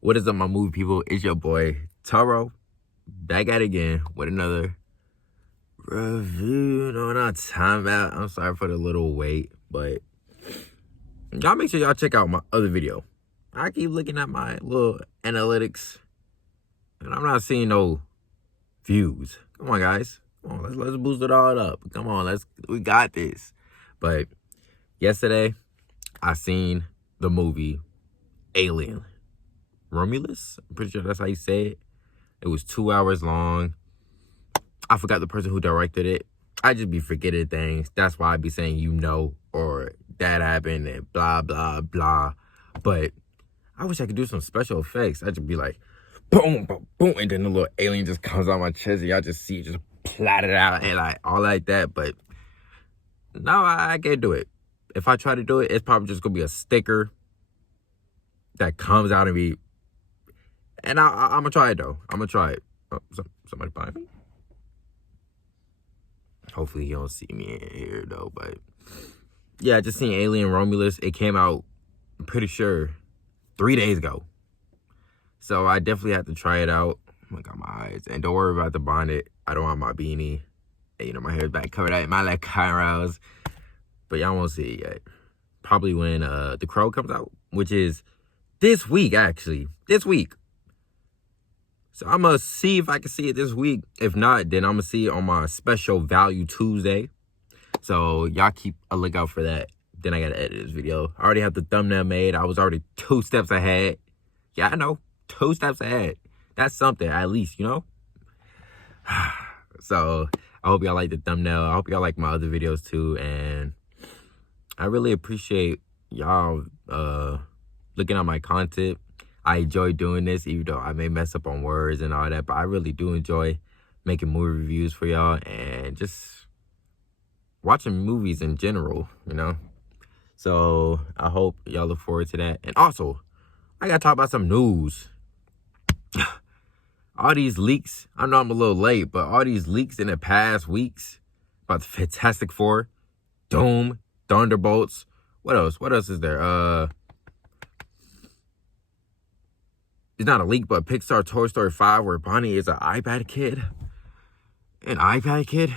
What is up, my movie people? It's your boy Taro, back at it again with another review. No, not time out. I'm sorry for the little wait, but y'all make sure y'all check out my other video. I keep looking at my little analytics, and I'm not seeing no views. Come on, guys. Come on, let's boost it all up. Come on, we got this. But yesterday, I seen the movie Aileen. Romulus? I'm pretty sure that's how you say it. It was 2 hours long. I forgot the person who directed it. I just be forgetting things. That's why I be saying or that happened and blah, blah, blah. But I wish I could do some special effects. I'd just be like, boom, boom, boom. And then the little alien just comes on my chest and y'all just see it just platted out and like all like that. But no, I can't do it. If I try to do it, it's probably just going to be a sticker that comes out and be... And I'm going to try it, though. I'm going to try it. Oh, somebody behind me? Hopefully you don't see me in here, though. But, yeah, I just seen Aileen Romulus. It came out, I'm pretty sure, 3 days ago. So I definitely have to try it out. Oh, my God, my eyes. And don't worry about the bonnet. I don't want my beanie. And, my hair's back covered up. My like eyebrows. But y'all won't see it yet. Probably when The Crow comes out, which is this week, actually. This week. So I'm going to see if I can see it this week. If not, then I'm going to see it on my special Value Tuesday. So y'all keep a lookout for that. Then I got to edit this video. I already have the thumbnail made. I was already 2 steps ahead. Yeah, I know. 2 steps ahead. That's something, at least, So I hope y'all like the thumbnail. I hope y'all like my other videos too. And I really appreciate y'all looking at my content. I enjoy doing this, even though I may mess up on words and all that. But I really do enjoy making movie reviews for y'all and just watching movies in general, So I hope y'all look forward to that. And also, I got to talk about some news. All these leaks, I know I'm a little late, but all these leaks in the past weeks about the Fantastic Four, Doom, Thunderbolts. What else? What else is there? It's not a leak, but Pixar Toy Story 5 where Bonnie is an iPad kid. An iPad kid?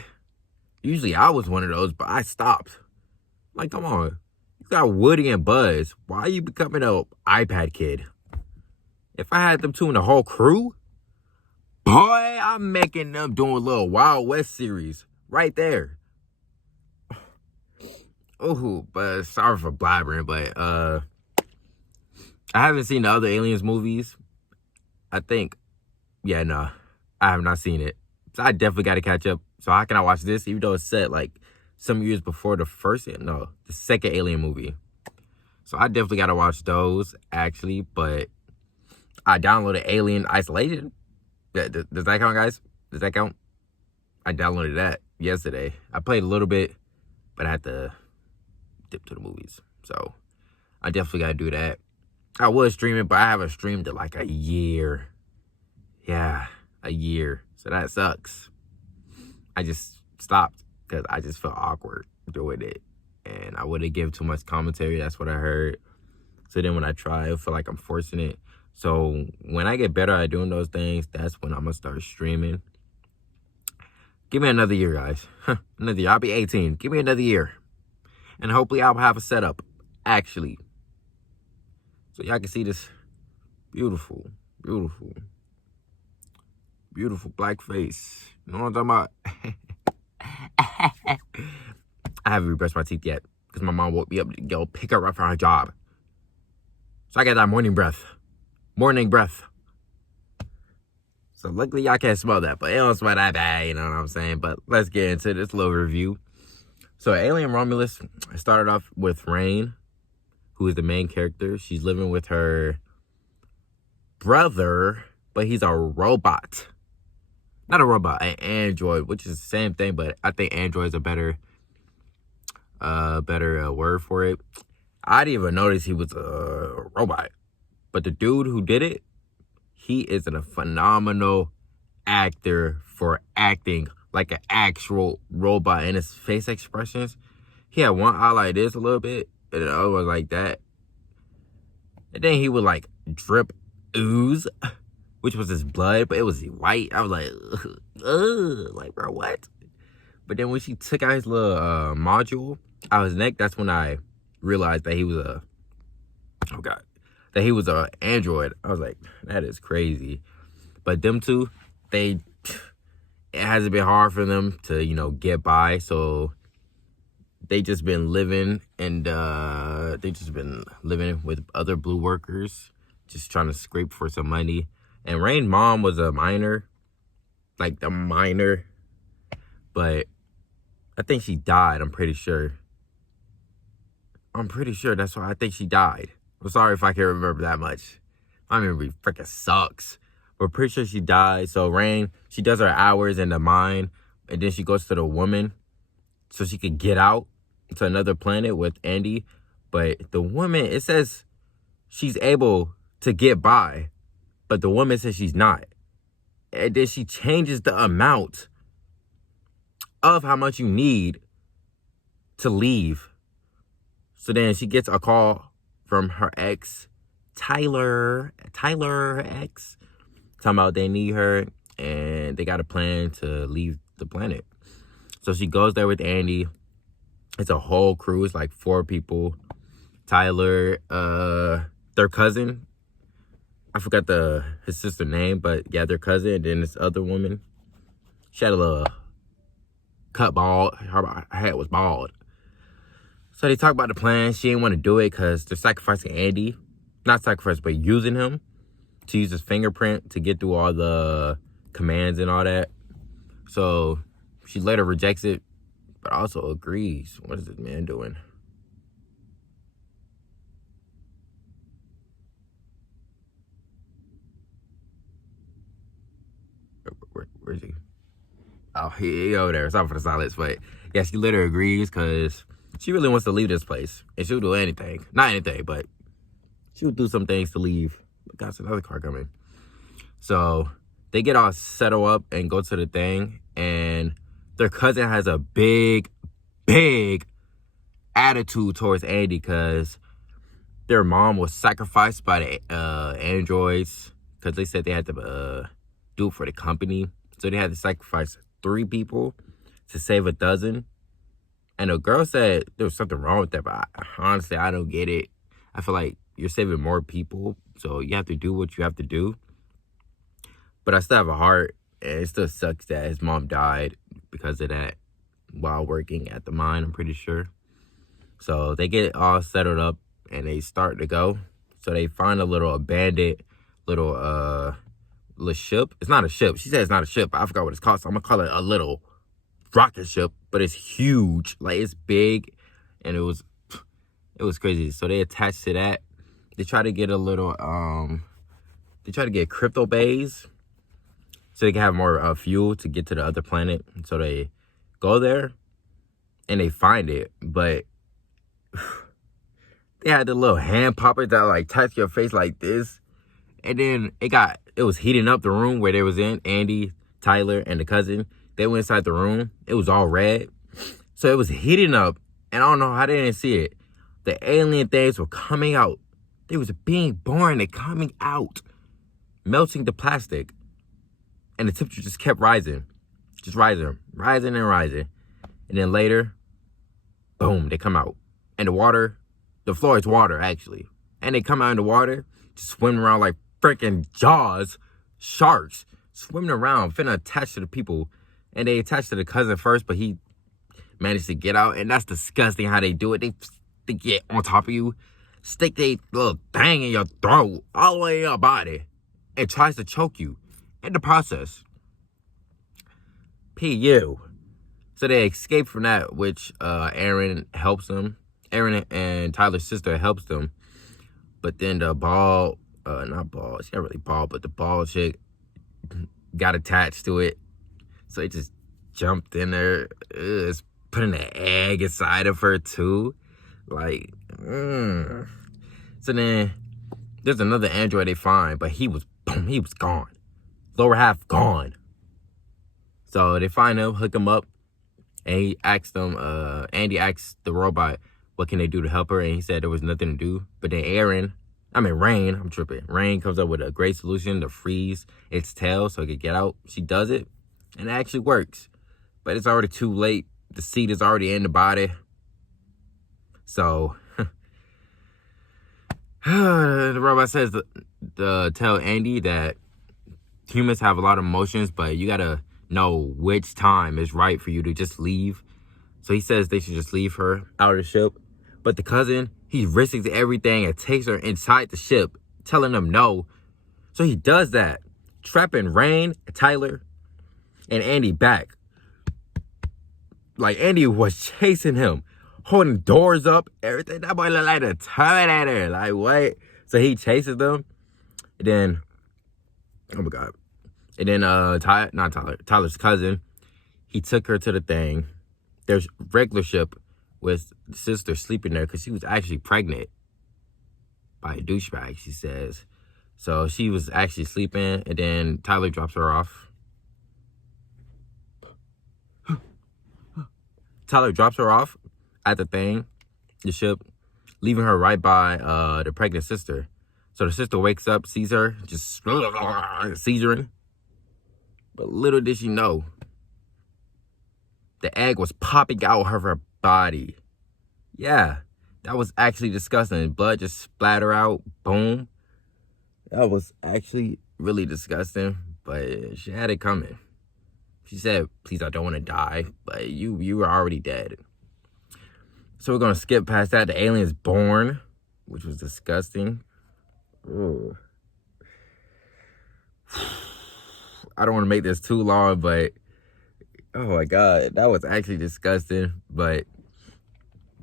Usually I was one of those, but I stopped. Like, come on. You got Woody and Buzz. Why are you becoming an iPad kid? If I had them two in the whole crew, boy, I'm making them doing a little Wild West series right there. Oh, but sorry for blabbering, but I haven't seen the other Aliens movies. I think, I have not seen it. So I definitely got to catch up. So how can I watch this, even though it's set like some years before the second Alien movie? So I definitely got to watch those, actually. But I downloaded Alien Isolation. Does that count, guys? Does that count? I downloaded that yesterday. I played a little bit, but I had to dip to the movies. So I definitely got to do that. I was streaming, but I haven't streamed in like a year. Yeah, a year. So that sucks. I just stopped because I just felt awkward doing it. And I wouldn't give too much commentary. That's what I heard. So then when I try, I feel like I'm forcing it. So when I get better at doing those things, that's when I'm going to start streaming. Give me another year, guys. Another year. I'll be 18. Give me another year. And hopefully I'll have a setup, actually. So y'all can see this beautiful, beautiful, beautiful black face. You know what I'm talking about? I haven't rebrushed my teeth yet because my mom woke me up to go pick her up for her job. So I got that morning breath. Morning breath. So luckily y'all can't smell that, but it don't smell that bad, you know what I'm saying? But let's get into this little review. So Alien Romulus started off with Rain, who is the main character. She's living with her brother, but he's a robot. Not a robot, an android, which is the same thing, but I think android is a better word for it. I didn't even notice he was a robot. But the dude who did it, he is a phenomenal actor for acting like an actual robot. And his face expressions, he had one eye like this a little bit, and the other one like that. And then he would like drip ooze, which was his blood, but it was white. I was like, ugh, like, bro, what? But then when she took out his little module out his neck, that's when I realized that he was that he was a android. I was like, that is crazy. But them two, it hasn't been hard for them to, get by. So they just been living, and with other blue workers, just trying to scrape for some money. And Rain's mom was a miner, like the miner, but I think she died. I'm pretty sure. That's why I think she died. I'm sorry if I can't remember that much. My memory freaking sucks. But pretty sure she died. So Rain, she does her hours in the mine, and then she goes to the woman so she could get out to another planet with Andy. But the woman, it says she's able to get by, but the woman says she's not. And then she changes the amount of how much you need to leave. So then she gets a call from her ex, Tyler, her ex, talking about they need her and they got a plan to leave the planet. So she goes there with Andy. It's a whole crew. It's like 4 people. Tyler, their cousin. I forgot his sister's name, but yeah, their cousin. And then this other woman. She had a little cut bald. Her head was bald. So they talk about the plan. She didn't want to do it because they're sacrificing Andy. Not sacrifice, but using him to use his fingerprint to get through all the commands and all that. So she later rejects it, but also agrees. What is this man doing? Where is he? Oh, he over there. Sorry for the silence, but yeah, she later agrees because she really wants to leave this place. And she'll do anything. Not anything, but she'll do some things to leave. Got another car coming. So they get all settled up and go to the thing. And their cousin has a big attitude towards Andy because their mom was sacrificed by the androids because they said they had to do it for the company. So they had to sacrifice 3 people to save a dozen. And the girl said there was something wrong with that, but honestly, I don't get it. I feel like you're saving more people, so you have to do what you have to do. But I still have a heart, and it still sucks that his mom died because of that while working at the mine, I'm pretty sure. So they get all settled up, and they start to go. So they find a little abandoned little ship. It's not a ship. She said it's not a ship. I forgot what it's called, so I'm going to call it a little rocket ship. But it's huge. Like, it's big, and it was crazy. So they attached to that. They try to get a little, they try to get crypto bays so they can have more fuel to get to the other planet. So they go there and they find it. But they had the little hand poppers that like touch your face like this. And then it was heating up the room where they was in, Andy, Tyler, and the cousin. They went inside the room. It was all red. So it was heating up. And I don't know how they didn't see it. The alien things were coming out. They was being born. They coming out. Melting the plastic. And the temperature just kept rising. Just rising and rising. And then later, boom, they come out. And the floor is water, actually. And they come out in the water, just swimming around like freaking Jaws sharks. Swimming around, finna attach to the people. And they attached to the cousin first, but he managed to get out. And that's disgusting how they do it. They get on top of you, stick their little thing in your throat, all the way in your body, and tries to choke you in the process. P.U. So they escape from that, which Aaron helps them. Aaron and Tyler's sister helps them. But then the not bald, she not really bald, but the bald chick got attached to it. So it just jumped in there. It's putting an egg inside of her too. Like, So then there's another android they find, but he was gone. Lower half gone. So they find him, hook him up, and he asked them, Andy asked the robot, what can they do to help her? And he said there was nothing to do. But then Aaron, Rain, I'm tripping. Rain comes up with a great solution to freeze its tail so it can get out. She does it, and it actually works. But it's already too late. The seed is already in the body. So, the robot says to tell Andy that humans have a lot of emotions, but you gotta know which time is right for you to just leave. So he says they should just leave her out of the ship. But the cousin, he risks everything and takes her inside the ship, telling them no. So he does that, trapping Rain, Tyler, and Andy back. Like, Andy was chasing him, holding doors up, everything. That boy looked like a Terminator. Like, what? So he chases them. And then, oh my God. And then, Tyler's cousin, he took her to the thing. There's regular ship with the sister sleeping there because she was actually pregnant by a douchebag, she says. So she was actually sleeping, and then Tyler drops her off. Tyler drops her off at the ship, leaving her right by the pregnant sister. So the sister wakes up, sees her, just seizuring. But little did she know, the egg was popping out of her body. Yeah, that was actually disgusting. Blood just splatter out, boom. That was actually really disgusting, but she had it coming. She said, please, I don't want to die, but you were already dead. So we're going to skip past that. The alien is born, which was disgusting. Ugh. I don't want to make this too long, but oh my God, that was actually disgusting. But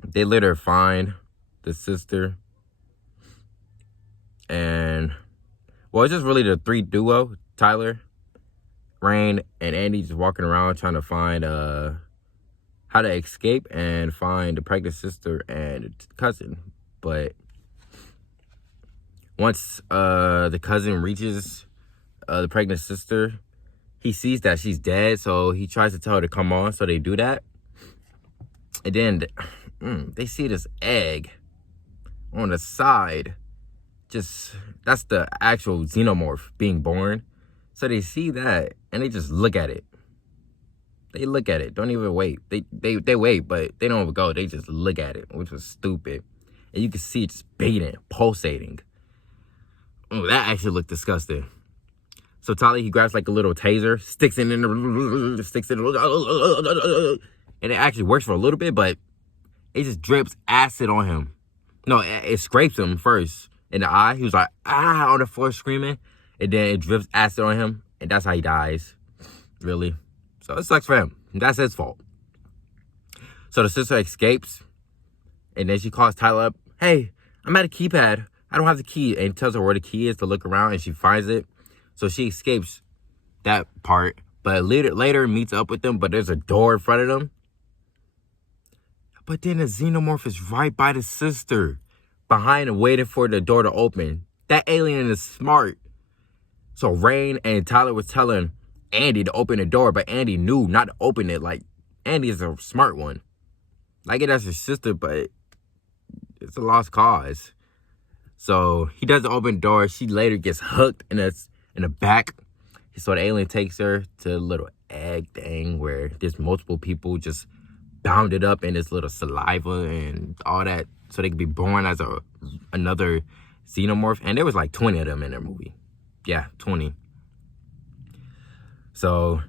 they let her find the sister. And, well, it's just really the three duo, Tyler, Rain, and Andy, just walking around trying to find how to escape and find the pregnant sister and cousin. But once the cousin reaches the pregnant sister, he sees that she's dead, so he tries to tell her to come on, so they do that. And then they see this egg on the side. Just, that's the actual xenomorph being born. So they see that, and they just look at it. They look at it, don't even wait. They wait, but they don't even go. They just look at it, which was stupid. And you can see it just beating, pulsating. Oh, that actually looked disgusting. So Tyler, he grabs like a little taser, sticks it in, and it actually works for a little bit, but it just drips acid on him. No, it scrapes him first in the eye. He was like, ah, on the floor screaming. And then it drips acid on him, and that's how he dies. Really. So it sucks for him. That's his fault. So the sister escapes, and then she calls Tyler up. Hey, I'm at a keypad. I don't have the key. And tells her where the key is to look around, and she finds it. So she escapes that part, but later meets up with them, but there's a door in front of them. But then the xenomorph is right by the sister, behind and waiting for the door to open. That alien is smart. So Rain and Tyler was telling Andy to open the door, but Andy knew not to open it. Like, Andy is a smart one. Like, that's his sister, but it's a lost cause. So he doesn't open the door. She later gets hooked in the back. So the alien takes her to a little egg thing where there's multiple people just bounded up in this little saliva and all that, so they could be born as another xenomorph. And there was like 20 of them in their movie. Yeah, 20. So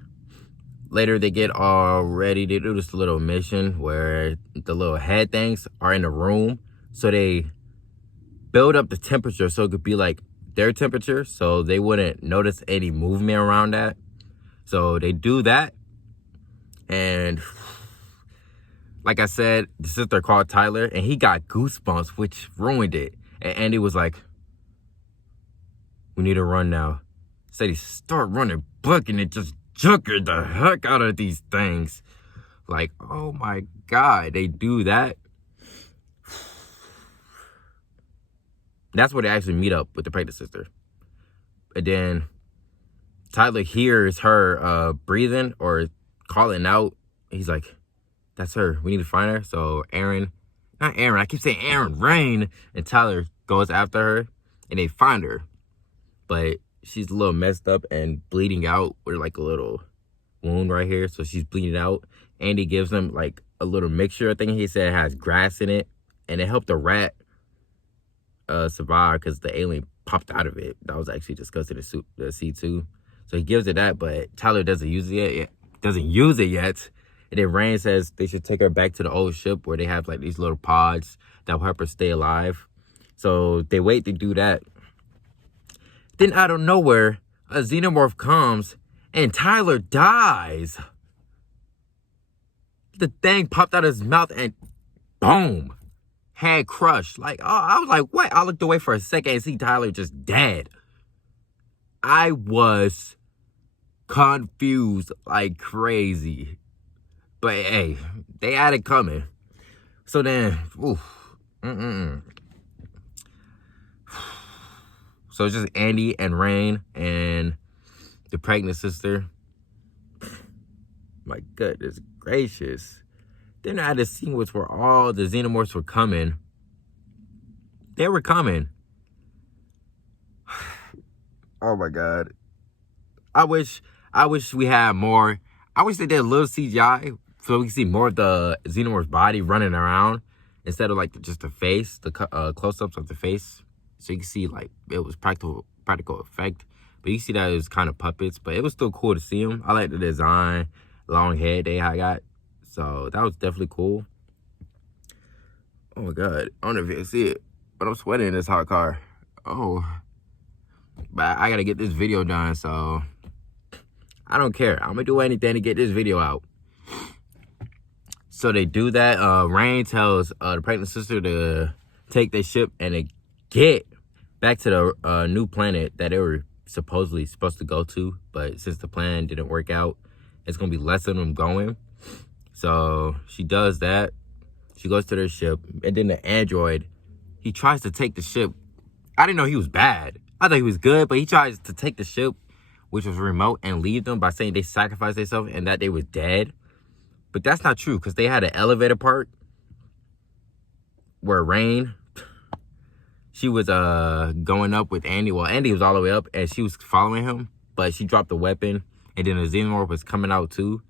later they get all ready. They do this little mission where the little head things are in the room. So they build up the temperature so it could be like their temperature, so they wouldn't notice any movement around that. So they do that. And like I said, the sister called Tyler, and he got goosebumps, which ruined it. And Andy was like, we need to run now. Said he start running, booking it, just juking the heck out of these things. Like, oh my God, they do that. That's where they actually meet up with the pregnant sister. And then Tyler hears her breathing or calling out. He's like, that's her. We need to find her. So Rain, and Tyler goes after her. and they find her. But she's a little messed up and bleeding out with like a little wound right here. So she's bleeding out. Andy gives them like a little mixture. I think he said it has grass in it. And it helped the rat survive because the alien popped out of it. That was actually disgusting to see too. So he gives it that, but Tyler doesn't use it yet. And then Rain says they should take her back to the old ship where they have like these little pods that will help her stay alive. So they wait to do that. Then out of nowhere, a xenomorph comes and Tyler dies. The thing popped out of his mouth and boom, head crushed. Like, oh, I was like, what? I looked away for a second and see Tyler just dead. I was confused like crazy. But hey, they had it coming. So then, So it's just Andy and Rain and the pregnant sister. My goodness gracious. Then I had a scene where all the xenomorphs were coming. They were coming. Oh my God. I wish we had more. I wish they did a little CGI so we can see more of the xenomorph's body running around instead of like just the face, the close-ups of the face. So you can see like it was practical effect. But you see that it was kind of puppets, but it was still cool to see them. I like the design, long head they got. So that was definitely cool. Oh my God. I don't know if you can see it, but I'm sweating in this hot car. Oh. But I gotta get this video done, so I don't care. I'm gonna do anything to get this video out. So they do that. Rain tells the pregnant sister to take their ship and to get back to the new planet that they were supposedly supposed to go to. But since the plan didn't work out, it's gonna be less of them going. So she does that. She goes to their ship, and then the android, he tries to take the ship. I didn't know he was bad. I thought he was good, but he tries to take the ship, which was remote, and leave them by saying they sacrificed themselves and that they were dead. But that's not true, because they had an elevator part where Rain, she was going up with Andy. Well, Andy was all the way up, and she was following him, but she dropped the weapon, and then the xenomorph was coming out too.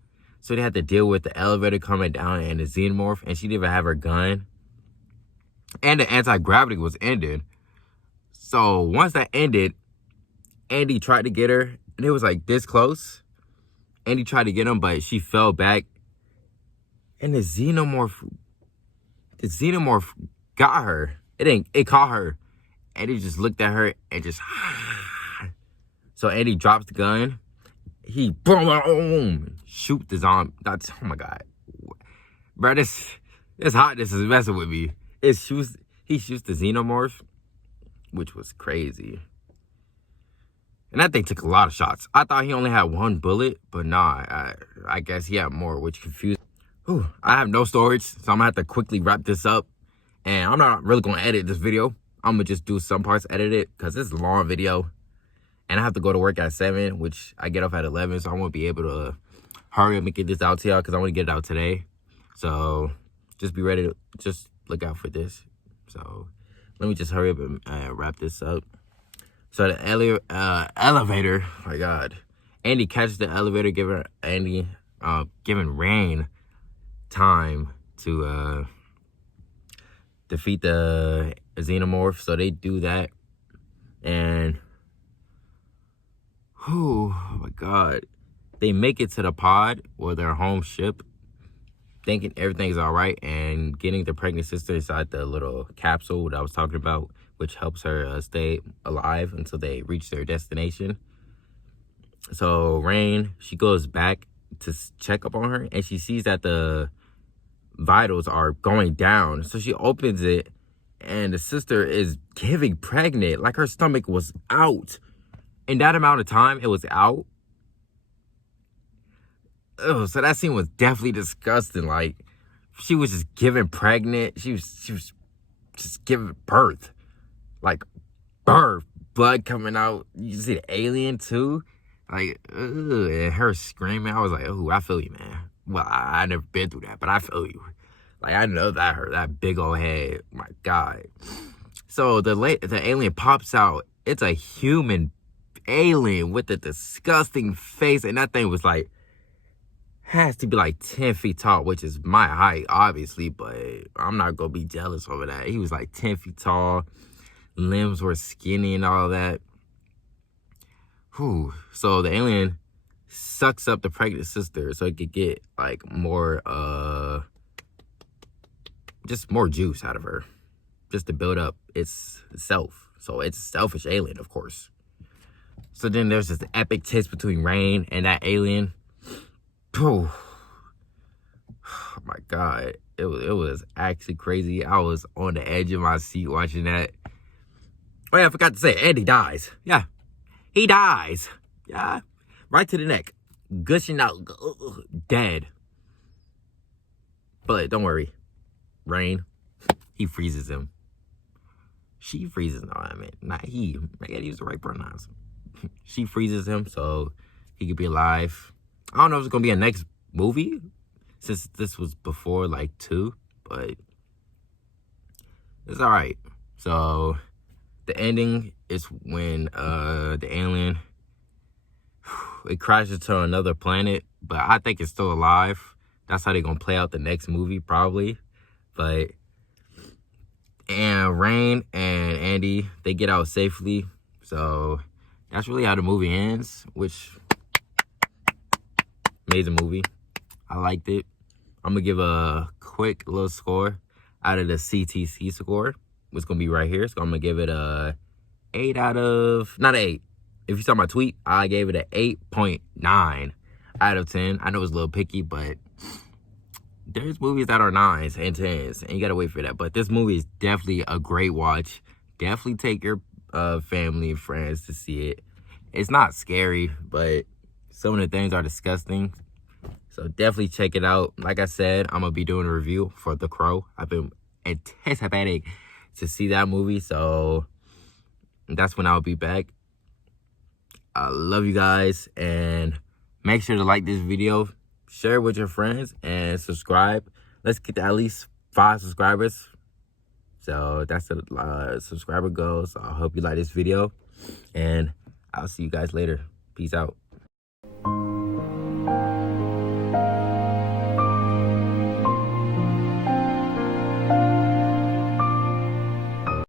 So they had to deal with the elevator coming down and the xenomorph, and she didn't even have her gun. And the anti-gravity was ended. So once that ended, Andy tried to get her, and it was like this close. Andy tried to get him, but she fell back. And the xenomorph got her. It caught her. Andy just looked at her and just So Andy drops the gun. He boom shoot the zombie. That's, oh my God. Bro, this hotness is messing with me. He shoots the xenomorph, which was crazy. And that thing took a lot of shots. I thought he only had one bullet, but nah, I guess he had more, which confused me. Whew, I have no storage, so I'm gonna have to quickly wrap this up. And I'm not really gonna edit this video. I'm gonna just do some parts, edit it, because it's a long video. And I have to go to work at 7, which I get off at 11, so I won't be able to hurry up and get this out to y'all, because I want to get it out today. So just be ready to, just look out for this. So let me just hurry up and wrap this up. So the elevator, oh my God. Andy catches the elevator, giving Rain time to defeat the xenomorph. So they do that. And, oh my God. They make it to the pod, or their home ship, thinking everything's all right, and getting the pregnant sister inside the little capsule that I was talking about, which helps her stay alive until they reach their destination. So Rain, she goes back to check up on her, and she sees that the vitals are going down. So she opens it, and the sister is giving pregnant. Like, her stomach was out. In that amount of time, it was out. Oh, so that scene was definitely disgusting. Like, she was just giving pregnant. She was just giving birth. Like, birth. Blood coming out. You see the alien, too. Like, ugh, and her screaming. I was like, oh, I feel you, man. Well, I never been through that, but I feel you. Like, I know that hurt. That big old head. My God. So the alien pops out. It's a human alien with a disgusting face, and that thing was like, has to be like 10 feet tall, which is my height, obviously, but I'm not gonna be jealous over that. He was like 10 feet tall, limbs were skinny and all that. Whew. So the alien sucks up the pregnant sister so it could get like more just more juice out of her, just to build up itself. So it's a selfish alien, of course. So then there's this epic chase between Rain and that alien. Oh my God. It was actually crazy. I was on the edge of my seat watching that. Oh yeah, I forgot to say, Andy dies. Yeah, he dies. Yeah, right to the neck. Gushing out. Dead. But don't worry. Rain, he freezes him. She freezes him. No, I mean, not he. I gotta use the right pronouns. She freezes him so he could be alive. I don't know if it's gonna be a next movie, since this was before like 2, but it's all right. So the ending is when the alien, it crashes to another planet, but I think it's still alive. That's how they're gonna play out the next movie, probably. But and Rain and Andy, they get out safely. So that's really how the movie ends, which amazing movie. I liked it. I'm gonna give a quick little score out of the CTC score. It's gonna be right here. So I'm gonna give it a 8 out of, not an 8. If you saw my tweet, I gave it an 8.9 out of 10. I know it's a little picky, but there's movies that are 9s and 10s, and you gotta wait for that. But this movie is definitely a great watch. Definitely take your family and friends to see it. It's not scary, but some of the things are disgusting. So definitely check it out. Like I said, I'm gonna be doing a review for The Crow. I've been anticipating to see that movie, so that's when I'll be back. I love you guys, and make sure to like this video, share it with your friends, and subscribe. Let's get to at least 5 subscribers. So that's the subscriber goal. So I hope you like this video, and I'll see you guys later. Peace out.